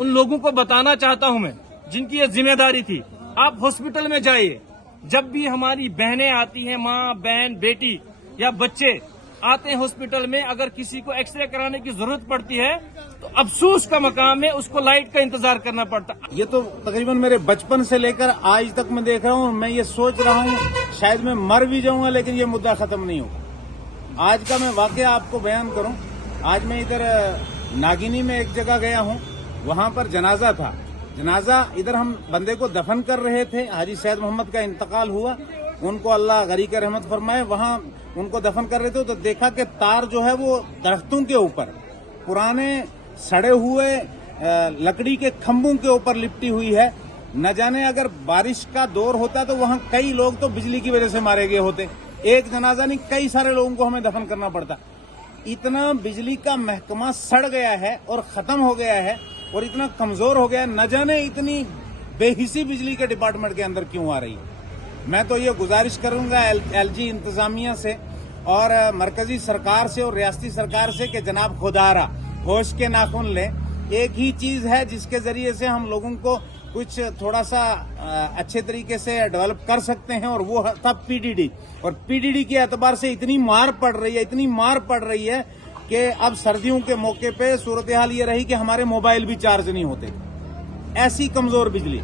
उन लोगों को बताना चाहता हूं मैं, जिनकी ये जिम्मेदारी थी। आप हॉस्पिटल में जाइए, जब भी हमारी बहनें आती हैं, माँ बहन बेटी या बच्चे आते हैं हॉस्पिटल में, अगर किसी को एक्सरे कराने की जरूरत पड़ती है तो अफसोस का मकाम है, उसको लाइट का इंतजार करना पड़ता। ये तो तकरीबन मेरे बचपन से लेकर आज तक मैं देख रहा हूँ। मैं ये सोच रहा हूँ शायद मैं मर भी जाऊंगा, लेकिन ये मुद्दा खत्म नहीं होगा। आज का मैं वाकया आपको बयान करूं। आज मैं इधर नागिनी में एक जगह गया हूं, वहां पर जनाजा था। जनाजा इधर हम बंदे को दफन कर रहे थे, हाजी सैयद मोहम्मद का इंतकाल हुआ, उनको अल्लाह गरी के रहमत फरमाए। वहां उनको दफन कर रहे थे तो देखा कि तार जो है वो दरख्तों के ऊपर, पुराने सड़े हुए लकड़ी के खंभों के ऊपर लिपटी हुई है। न जाने अगर बारिश का दौर होता तो वहां कई लोग तो बिजली की वजह से मारे गए होते। एक जनाजा नहीं, कई सारे लोगों को हमें दफन करना पड़ता। इतना बिजली का महकमा सड़ गया है और खत्म हो गया है और इतना कमजोर हो गया है। न जाने इतनी बेहिसी बिजली के डिपार्टमेंट के अंदर क्यों आ रही है। मैं तो ये गुजारिश करूंगा एलजी इंतजामिया से और मरकजी सरकार से और रियासती सरकार से कि जनाब खुदारा होश के नाखून लें। एक ही चीज है जिसके जरिए से हम लोगों को कुछ थोड़ा सा अच्छे तरीके से डेवलप कर सकते हैं, और वो था पीडीडी। और पीडीडी के एतबार से इतनी मार पड़ रही है कि अब सर्दियों के मौके पे सूरत हाल ये रही कि हमारे मोबाइल भी चार्ज नहीं होते, ऐसी कमजोर बिजली।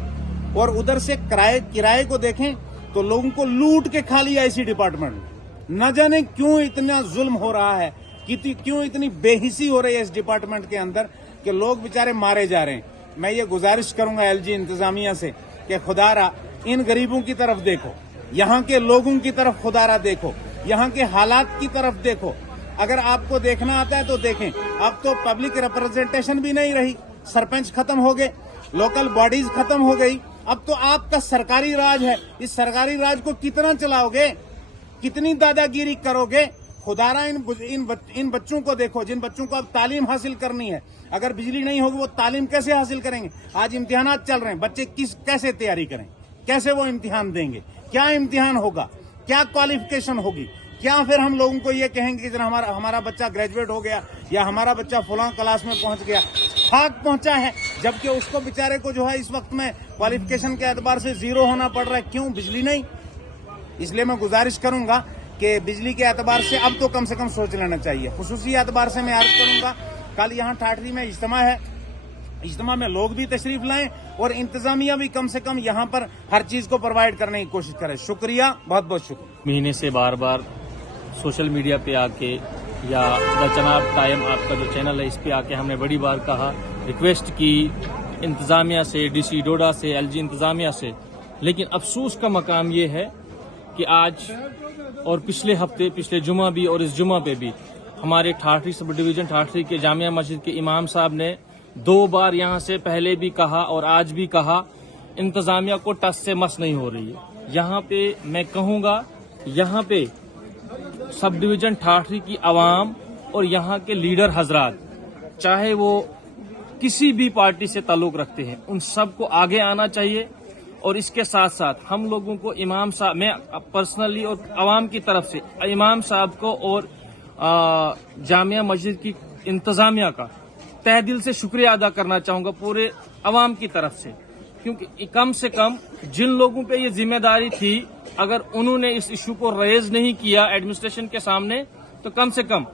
और उधर से किराए को देखें तो लोगों को लूट के खा लिया इसी डिपार्टमेंट में। न जाने क्यों इतना जुल्म हो रहा है, क्यों इतनी बेहिसी हो रही है इस डिपार्टमेंट के अंदर कि लोग बेचारे मारे जा रहे हैं। मैं ये गुजारिश करूंगा एलजी इंतजामिया से कि खुदारा इन गरीबों की तरफ देखो, यहाँ के लोगों की तरफ खुदारा देखो, यहाँ के हालात की तरफ देखो। अगर आपको देखना आता है तो देखें। अब तो पब्लिक रिप्रेजेंटेशन भी नहीं रही, सरपंच खत्म हो गए, लोकल बॉडीज खत्म हो गई। अब तो आपका सरकारी राज है। इस सरकारी राज को कितना चलाओगे, कितनी दादागिरी करोगे। खुदारा इन बच्चों को देखो, जिन बच्चों को अब तालीम हासिल करनी है। अगर बिजली नहीं होगी वो तालीम कैसे हासिल करेंगे। आज इम्तिहानात चल रहे हैं, बच्चे कैसे तैयारी करें, कैसे वो इम्तिहान देंगे, क्या इम्तिहान होगा, क्या क्वालिफिकेशन होगी। क्या फिर हम लोगों को ये कहेंगे कि जरा हमारा बच्चा ग्रेजुएट हो गया या हमारा बच्चा फलां क्लास में पहुंच गया, खाक पहुंचा है, जबकि उसको बेचारे को जो है इस वक्त में क्वालिफिकेशन के एतबार से जीरो होना पड़ रहा है। क्यों? बिजली नहीं। इसलिए मैं गुजारिश करूंगा कि बिजली के एतबार से अब तो कम से कम सोच लेना चाहिए। खुसूसी एतबार से मैं अर्ज करूंगा, कल यहाँ ठाठरी में इज्तिमा है, इज्तिमा में लोग भी तशरीफ लाएं और इंतजामिया भी कम से कम यहाँ पर हर चीज को प्रोवाइड करने की कोशिश करे। शुक्रिया, बहुत बहुत शुक्रिया। महीने से बार बार सोशल मीडिया पे आके या द जनाब टाइम आपका जो चैनल है इस पे आके हमने बड़ी बार कहा, रिक्वेस्ट की इंतजामिया से, डीसी डोडा से, एलजी इंतजामिया से, लेकिन अफसोस का मकाम ये है कि आज और पिछले हफ्ते, पिछले जुमा भी और इस जुमा पे भी हमारे ठाठरी सब डिवीजन ठाठरी के जामिया मस्जिद के इमाम साहब ने 2 बार यहाँ से पहले भी कहा और आज भी कहा, इंतजामिया को टस से मस नहीं हो रही है। यहाँ पे मैं कहूँगा, यहाँ पे सब डिवीजन ठाठरी की आवाम और यहाँ के लीडर हजरात, चाहे वो किसी भी पार्टी से ताल्लुक रखते हैं, उन सबको आगे आना चाहिए। और इसके साथ साथ हम लोगों को इमाम साहब, मैं पर्सनली और आवाम की तरफ से इमाम साहब को और जामिया मस्जिद की इंतजामिया का तहे दिल से शुक्रिया अदा करना चाहूंगा पूरे अवाम की तरफ से, क्योंकि कम से कम जिन लोगों पे ये जिम्मेदारी थी, अगर उन्होंने इस इशू को रेज नहीं किया एडमिनिस्ट्रेशन के सामने, तो कम से कम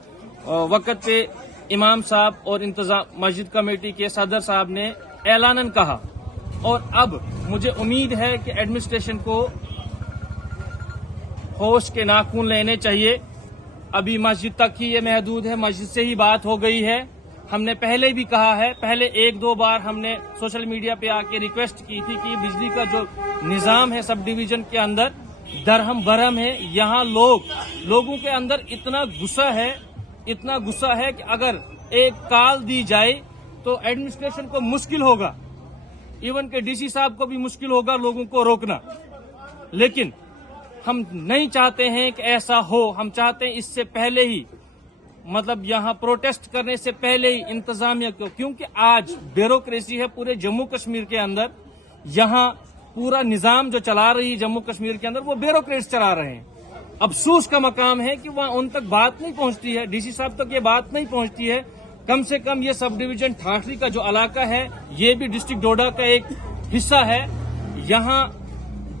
वक्त पे इमाम साहब और इंतजाम मस्जिद कमेटी के सदर साहब ने ऐलानन कहा। और अब मुझे उम्मीद है कि एडमिनिस्ट्रेशन को होश के नाखून लेने चाहिए। अभी मस्जिद तक ही ये महदूद है, मस्जिद से ही बात हो गई है। हमने पहले भी कहा है, पहले 1-2 बार हमने सोशल मीडिया पे आके रिक्वेस्ट की थी कि बिजली का जो निजाम है सब डिवीजन के अंदर दरहम बरहम है। यहाँ लोगों के अंदर इतना गुस्सा है कि अगर एक कॉल दी जाए तो एडमिनिस्ट्रेशन को मुश्किल होगा, इवन के डीसी साहब को भी मुश्किल होगा लोगों को रोकना। लेकिन हम नहीं चाहते हैं कि ऐसा हो। हम चाहते हैं इससे पहले ही, मतलब यहाँ प्रोटेस्ट करने से पहले ही इंतजामिया को, क्योंकि आज ब्यूरोक्रेसी है पूरे जम्मू कश्मीर के अंदर, यहाँ पूरा निजाम जो चला रही है जम्मू कश्मीर के अंदर वो ब्यूरोक्रेट्स चला रहे हैं। अफसोस का मकाम है कि वहाँ उन तक बात नहीं पहुंचती है, डीसी साहब तक ये बात नहीं पहुंचती है। कम से कम ये सब डिवीजन ठाठरी का जो इलाका है ये भी डिस्ट्रिक्ट डोडा का एक हिस्सा है। यहाँ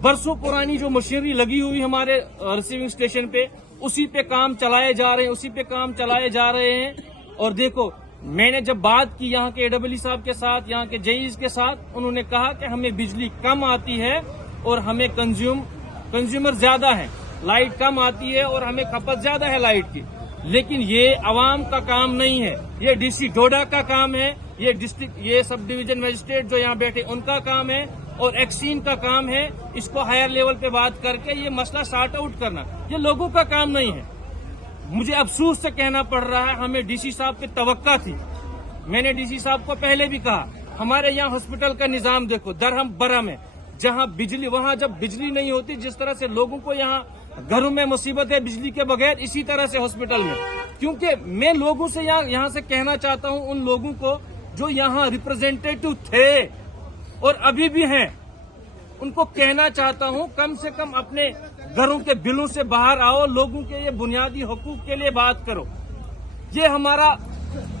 बरसों पुरानी जो मशीनरी लगी हुई हमारे रिसीविंग स्टेशन पे, उसी पे काम चलाए जा रहे हैं। और देखो, मैंने जब बात की यहाँ के AEE साहब के साथ, यहाँ के जेईज के साथ, उन्होंने कहा कि हमें बिजली कम आती है और हमें कंज्यूमर ज्यादा है, लाइट कम आती है और हमें खपत ज्यादा है लाइट की। लेकिन ये अवाम का काम नहीं है, ये DC डोडा का काम है, ये सब डिवीजन मजिस्ट्रेट जो यहाँ बैठे उनका काम है और एक्सीन का काम है इसको हायर लेवल पे बात करके ये मसला सॉर्ट आउट करना। ये लोगों का काम नहीं है। मुझे अफसोस से कहना पड़ रहा है, हमें DC साहब की तवक्का थी। मैंने DC साहब को पहले भी कहा, हमारे यहाँ हॉस्पिटल का निजाम देखो, दरहम बरहम है। जहाँ बिजली, वहाँ जब बिजली नहीं होती, जिस तरह से लोगों को यहाँ घरों में मुसीबत है बिजली के बगैर, इसी तरह से हॉस्पिटल में। क्योंकि मैं लोगों से यहाँ से कहना चाहता हूँ, उन लोगों को जो यहाँ रिप्रेजेंटेटिव थे और अभी भी हैं, उनको कहना चाहता हूँ कम से कम अपने घरों के बिलों से बाहर आओ, लोगों के ये बुनियादी हकूक के लिए बात करो। ये हमारा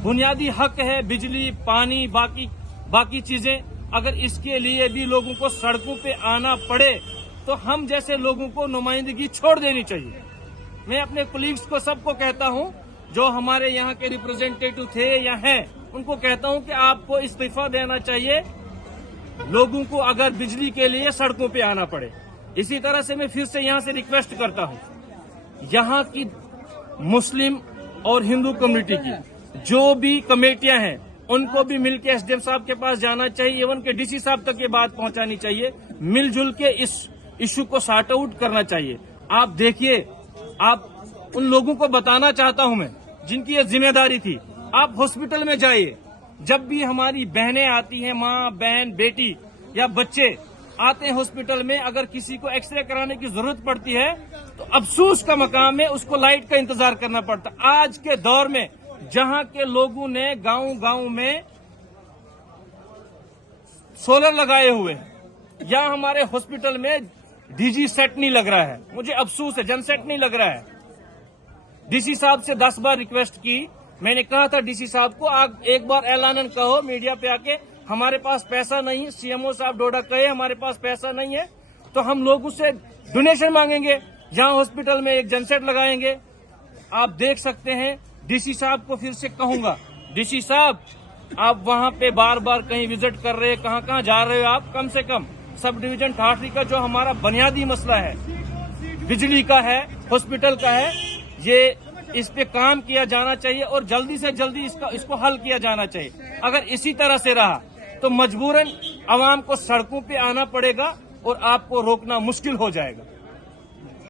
बुनियादी हक है, बिजली, पानी, बाकी चीजें। अगर इसके लिए भी लोगों को सड़कों पे आना पड़े तो हम जैसे लोगों को नुमाइंदगी छोड़ देनी चाहिए। मैं अपने कोलीग्स को सबको कहता हूं, जो हमारे यहाँ के रिप्रेजेंटेटिव थे या हैं, उनको कहता हूं कि आपको इस्तीफा देना चाहिए, लोगों को अगर बिजली के लिए सड़कों पे आना पड़े। इसी तरह से मैं फिर से यहाँ से रिक्वेस्ट करता हूँ, यहाँ की मुस्लिम और हिंदू कम्युनिटी की जो भी कमेटियां हैं, उनको भी मिलकर SDM साहब के पास जाना चाहिए, इवन के DC साहब तक ये बात पहुंचानी चाहिए। मिलजुल के इस इशू को सॉर्ट आउट करना चाहिए। आप देखिए, आप उन लोगों को बताना चाहता हूं मैं, जिनकी ये जिम्मेदारी थी, आप हॉस्पिटल में जाइए। जब भी हमारी बहनें आती हैं, माँ, बहन, बेटी या बच्चे आते हैं हॉस्पिटल में, अगर किसी को एक्सरे कराने की जरूरत पड़ती है तो अफसोस का मकाम है, उसको लाइट का इंतजार करना पड़ता। आज के दौर में जहां के लोगों ने गांव में सोलर लगाए हुए हैं, या हमारे हॉस्पिटल में DG सेट नहीं लग रहा है, मुझे अफसोस है, जनसेट नहीं लग रहा है। DC साहब से 10 बार रिक्वेस्ट की, मैंने कहा था DC साहब को, आप एक बार ऐलानन कहो मीडिया पे आके, हमारे पास पैसा नहीं, CMO साहब डोडा कहे हमारे पास पैसा नहीं है, तो हम लोगों से डोनेशन मांगेंगे, जहां हॉस्पिटल में एक जनसेट लगाएंगे। आप देख सकते हैं, DC साहब को फिर से कहूंगा, DC साहब आप वहां पे बार बार कहीं विजिट कर रहे हैं, कहां जा रहे हो आप? कम से कम सब डिवीजन ठाठरी का जो हमारा बुनियादी मसला है, बिजली का है, हॉस्पिटल का है, ये इस पे काम किया जाना चाहिए और जल्दी से जल्दी इसको हल किया जाना चाहिए। अगर इसी तरह से रहा तो मजबूरन आवाम को सड़कों पे आना पड़ेगा और आपको रोकना मुश्किल हो जाएगा।